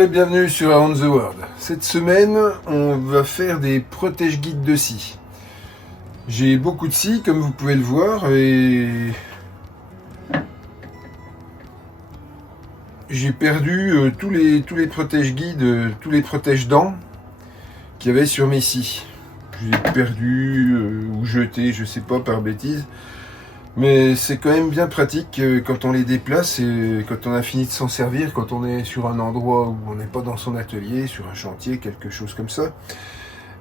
Bonjour et bienvenue sur Around the World. Cette semaine, on va faire des protège-guides de scie. J'ai beaucoup de scie, comme vous pouvez le voir, et j'ai perdu tous les protège-guides, tous les protège-dents qu'il y avait sur mes scies. J'ai perdu ou jeté, je sais pas, par bêtise. Mais c'est quand même bien pratique quand on les déplace et quand on a fini de s'en servir, quand on est sur un endroit où on n'est pas dans son atelier, sur un chantier, quelque chose comme ça.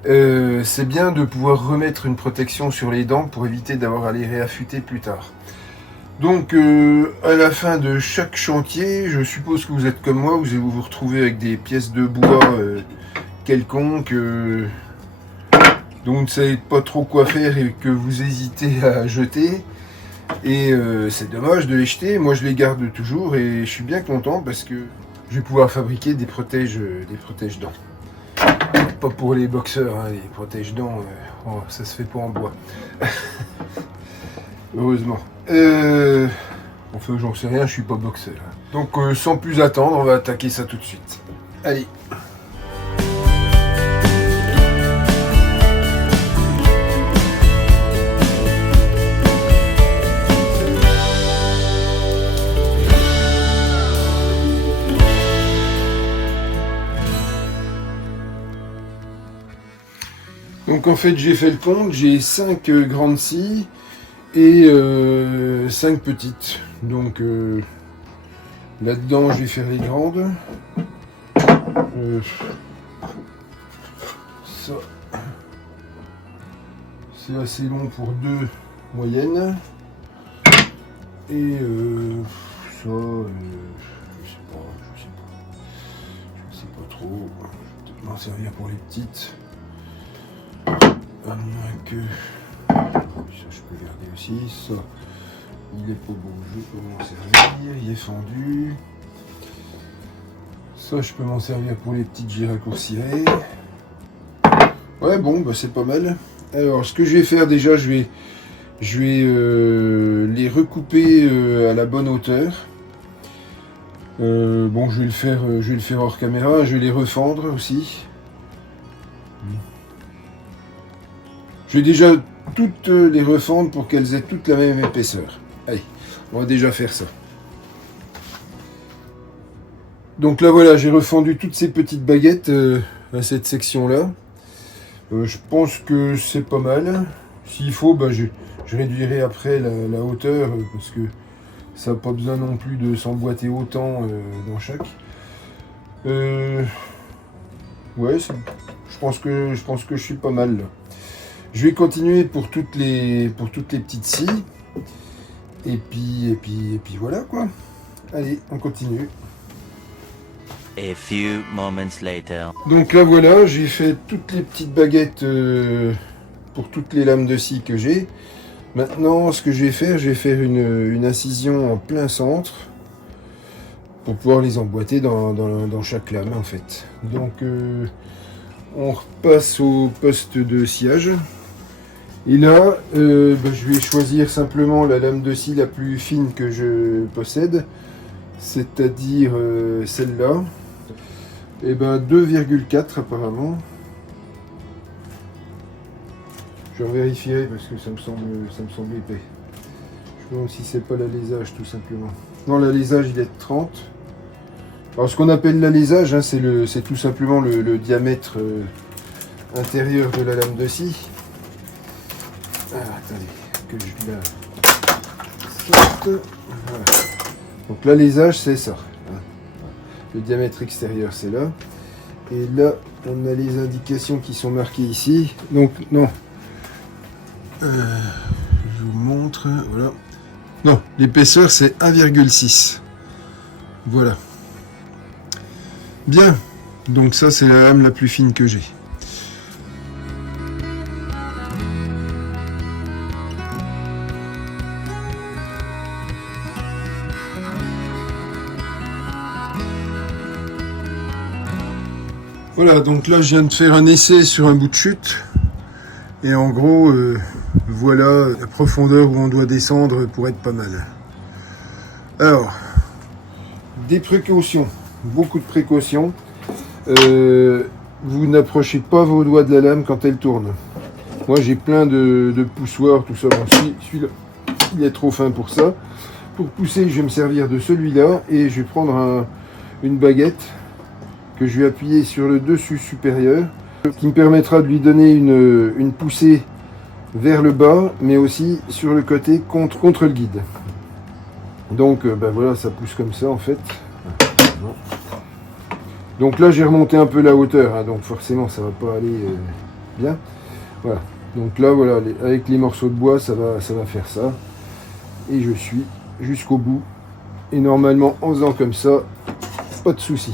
C'est bien de pouvoir remettre une protection sur les dents pour éviter d'avoir à les réaffûter plus tard. Donc à la fin de chaque chantier, je suppose que vous êtes comme moi, vous vous retrouvez avec des pièces de bois quelconques dont vous ne savez pas trop quoi faire et que vous hésitez à jeter. Et c'est dommage de les jeter, moi je les garde toujours et je suis bien content parce que je vais pouvoir fabriquer des protège-dents. Pas pour les boxeurs, hein, les protège-dents, ça se fait pas en bois. Heureusement. Enfin j'en sais rien, je suis pas boxeur. Donc sans plus attendre, on va attaquer ça tout de suite. Allez. Donc en fait j'ai fait le compte, j'ai 5 grandes scies et 5 petites. Donc là-dedans je vais faire les grandes. Ça c'est assez long pour 2 moyennes. Et ça je sais pas trop. Je vais peut-être m'en servir pour les petites. À moins que ça je peux garder aussi, ça il est pas beau, je peux m'en servir, il est fendu. Ça je peux m'en servir pour les petites, j'y raccourcirai. Ouais bon bah c'est pas mal. Alors ce que je vais faire déjà, je vais les recouper à la bonne hauteur. Bon je vais le faire hors caméra, je vais les refendre aussi. Je vais déjà toutes les refendre pour qu'elles aient toutes la même épaisseur. Allez, on va déjà faire ça. Donc là voilà, j'ai refendu toutes ces petites baguettes à cette section-là. Je pense que c'est pas mal. S'il faut, bah, je réduirai après la hauteur parce que ça n'a pas besoin non plus de s'emboîter autant dans chaque. Ouais, je pense que je suis pas mal là. Je vais continuer pour toutes les petites scies. Et puis voilà quoi. Allez, on continue. A few moments later. Donc là voilà, j'ai fait toutes les petites baguettes pour toutes les lames de scie que j'ai. Maintenant, ce que je vais faire une incision en plein centre pour pouvoir les emboîter dans chaque lame en fait. Donc on repasse au poste de sciage. Et là, je vais choisir simplement la lame de scie la plus fine que je possède, c'est-à-dire celle-là. Et ben 2,4 apparemment. Je vérifierai parce que ça me semble épais. Je me demande si c'est pas l'alésage tout simplement. Non, l'alésage il est de 30. Alors ce qu'on appelle l'alésage, hein, c'est tout simplement le diamètre intérieur de la lame de scie. Ah, attendez, que je la sorte. Voilà. Donc l'alésage c'est ça. Le diamètre extérieur c'est là. Et là on a les indications qui sont marquées ici. Donc non. Je vous montre. Voilà. Non, l'épaisseur c'est 1,6. Voilà. Bien. Donc ça c'est la lame la plus fine que j'ai. Voilà, donc là je viens de faire un essai sur un bout de chute et en gros voilà la profondeur où on doit descendre pour être pas mal. Alors, des précautions, beaucoup de précautions. vous n'approchez pas vos doigts de la lame quand elle tourne. Moi j'ai plein de poussoirs, tout ça. Bon, celui-là, il est trop fin pour ça. Pour pousser, je vais me servir de celui-là et je vais prendre une baguette que je vais appuyer sur le dessus supérieur, qui me permettra de lui donner une poussée vers le bas, mais aussi sur le côté contre le guide. Donc ben voilà, ça pousse comme ça en fait. Donc là j'ai remonté un peu la hauteur, hein, donc forcément ça va pas aller bien. Voilà. Donc là voilà, avec les morceaux de bois ça va faire ça. Et je suis jusqu'au bout. Et normalement en faisant comme ça, pas de souci.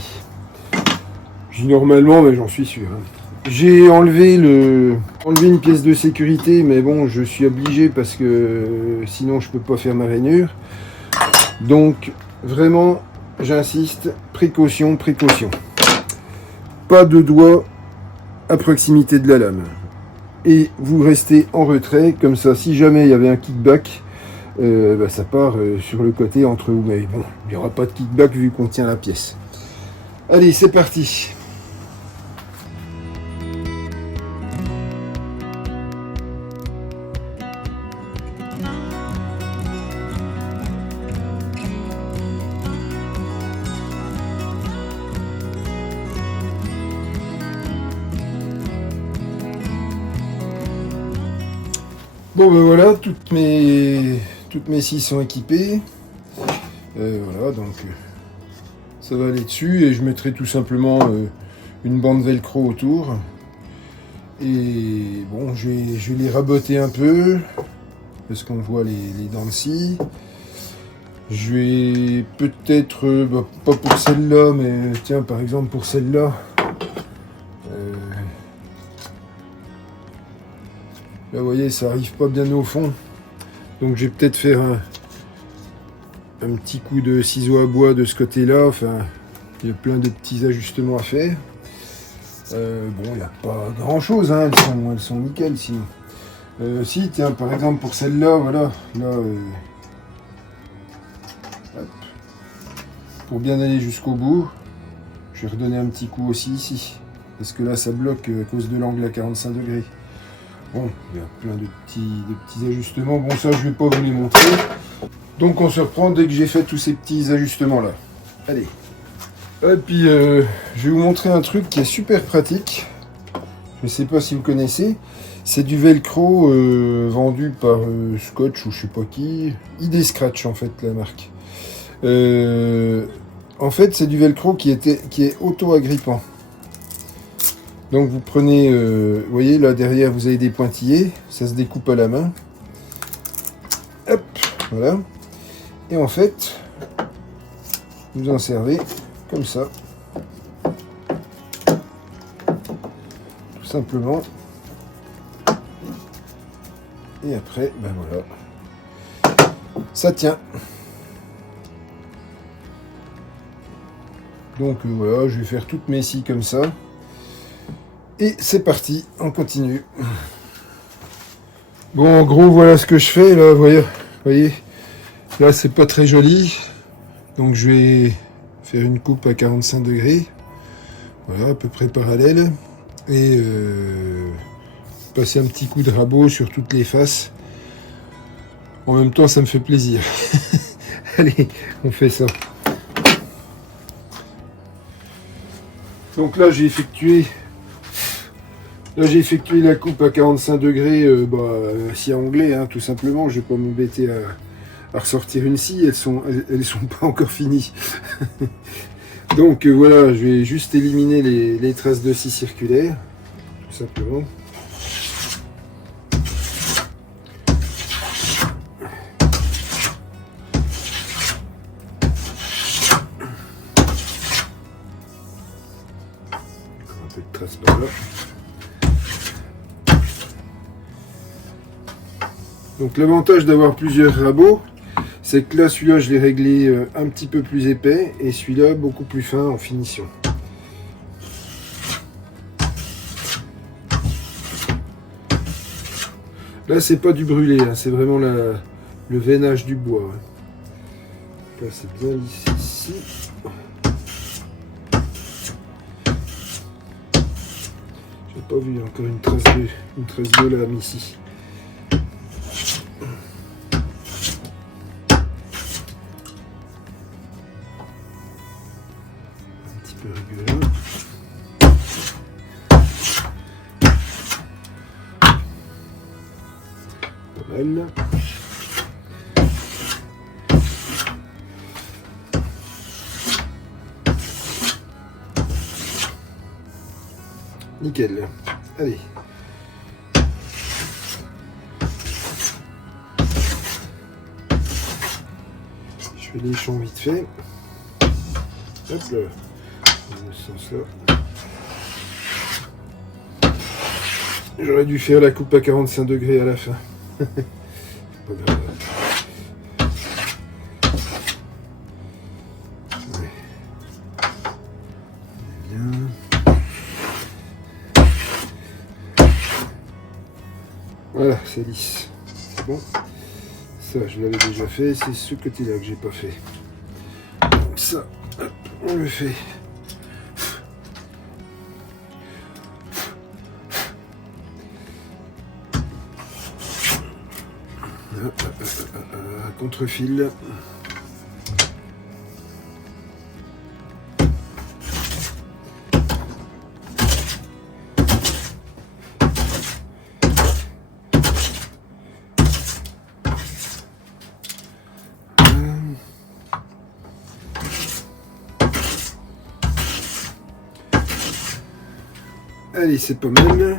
Je dis normalement, mais j'en suis sûr. Hein. J'ai enlevé une pièce de sécurité, mais bon, je suis obligé parce que sinon je peux pas faire ma rainure. Donc vraiment, j'insiste, précaution, précaution. Pas de doigts à proximité de la lame. Et vous restez en retrait, comme ça, si jamais il y avait un kickback, bah, ça part sur le côté entre vous. Mais bon, il n'y aura pas de kickback vu qu'on tient la pièce. Allez, c'est parti. Bon ben voilà, toutes mes scies sont équipées. Voilà, donc ça va aller dessus et je mettrai tout simplement une bande velcro autour. Et bon, je vais les raboter un peu parce qu'on voit les dents de scie. Je vais peut-être, pas pour celle-là, mais tiens, par exemple pour celle-là. Là, vous voyez, ça arrive pas bien au fond. Donc, je vais peut-être faire un petit coup de ciseau à bois de ce côté-là. Enfin, il y a plein de petits ajustements à faire. Bon, il n'y a pas grand-chose, hein. Elles sont nickel, sinon. Si, tiens, par exemple, pour celle-là, voilà. Là, hop. Pour bien aller jusqu'au bout, je vais redonner un petit coup aussi ici. Parce que là, ça bloque à cause de l'angle à 45 degrés. Bon, il y a plein de petits ajustements. Bon, ça, je ne vais pas vous les montrer. Donc, on se reprend dès que j'ai fait tous ces petits ajustements-là. Allez. Et puis, je vais vous montrer un truc qui est super pratique. Je ne sais pas si vous connaissez. C'est du velcro vendu par Scotch ou je sais pas qui. ID Scratch, en fait, la marque. En fait, c'est du velcro qui est auto-agrippant. Donc vous prenez, vous voyez là derrière vous avez des pointillés, ça se découpe à la main. Hop, voilà. Et en fait, vous en servez comme ça. Tout simplement. Et après, ben voilà. Ça tient. Donc voilà, je vais faire toutes mes scies comme ça. Et c'est parti, on continue. Bon, en gros, voilà ce que je fais, là, vous voyez, là, c'est pas très joli. Donc, je vais faire une coupe à 45 degrés. Voilà, à peu près parallèle. Et passer un petit coup de rabot sur toutes les faces. En même temps, ça me fait plaisir. Allez, on fait ça. Donc là, j'ai effectué la coupe à 45 degrés, scie à onglet, hein, tout simplement. Je vais pas m'embêter à ressortir une scie, elles sont pas encore finies. Donc voilà, je vais juste éliminer les traces de scie circulaires, tout simplement. Un peu de traces par là. Donc l'avantage d'avoir plusieurs rabots, c'est que là celui-là je l'ai réglé un petit peu plus épais et celui-là beaucoup plus fin en finition. Là c'est pas du brûlé, hein, c'est vraiment le veinage du bois. Hein. Là c'est bien lissé ici. J'ai pas vu encore une trace de lame ici. Un petit peu régulier. Pas mal. Nickel. Allez. Je fais les champs vite fait. Hop là. Dans ce sens-là. J'aurais dû faire la coupe à 45 degrés à la fin. Pas grave. Ouais. Bien. Voilà, c'est lisse. C'est bon. Ça, je l'avais déjà fait. C'est ce côté-là que j'ai pas fait. Donc ça, hop, on le fait. Contre-fil. Allez, c'est pas mal.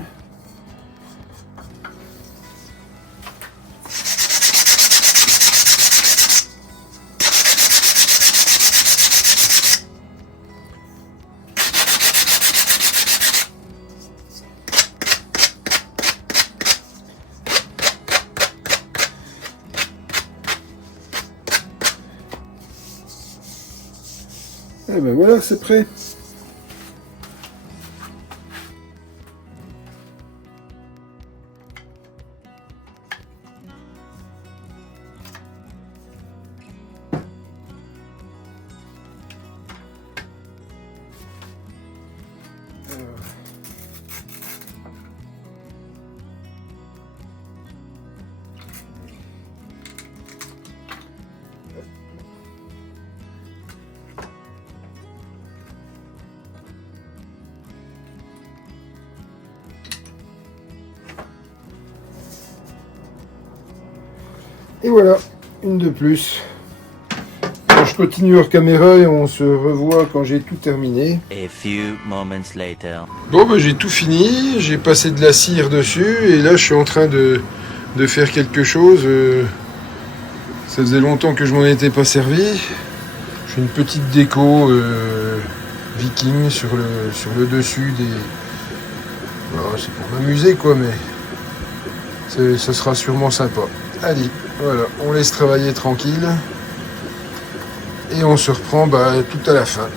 Et ben voilà, c'est prêt. Et voilà, une de plus. Je continue hors caméra et on se revoit quand j'ai tout terminé. A few moments later. Bon, bah, j'ai tout fini, j'ai passé de la cire dessus et là je suis en train de faire quelque chose. Ça faisait longtemps que je m'en étais pas servi. Je fais une petite déco viking sur le dessus des... Voilà, c'est pour m'amuser quoi, mais ça sera sûrement sympa. Allez, voilà, on laisse travailler tranquille. Et on se reprend tout à la fin.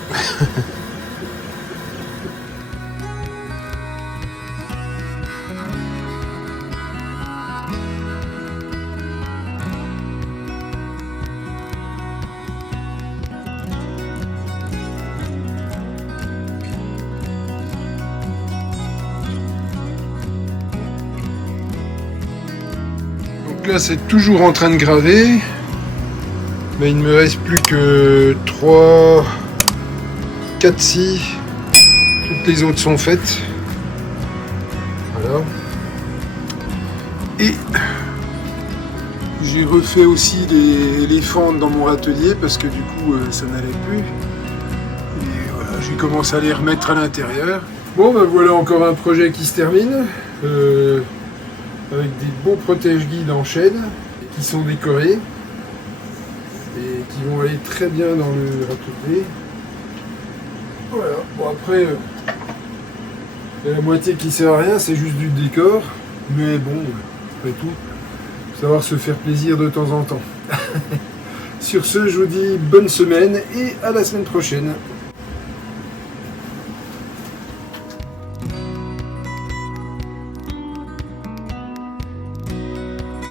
Donc là, c'est toujours en train de graver. Mais il ne me reste plus que 3, 4 scies. Toutes les autres sont faites. Voilà. Et j'ai refait aussi les fentes dans mon atelier parce que du coup ça n'allait plus. Et voilà, j'ai commencé à les remettre à l'intérieur. Bon ben voilà encore un projet qui se termine. Avec des beaux protège-guides en chêne qui sont décorés. Et qui vont aller très bien dans le atelier. Voilà, bon après, il y a la moitié qui sert à rien, c'est juste du décor, mais bon, après tout, faut savoir se faire plaisir de temps en temps. Sur ce, je vous dis bonne semaine et à la semaine prochaine.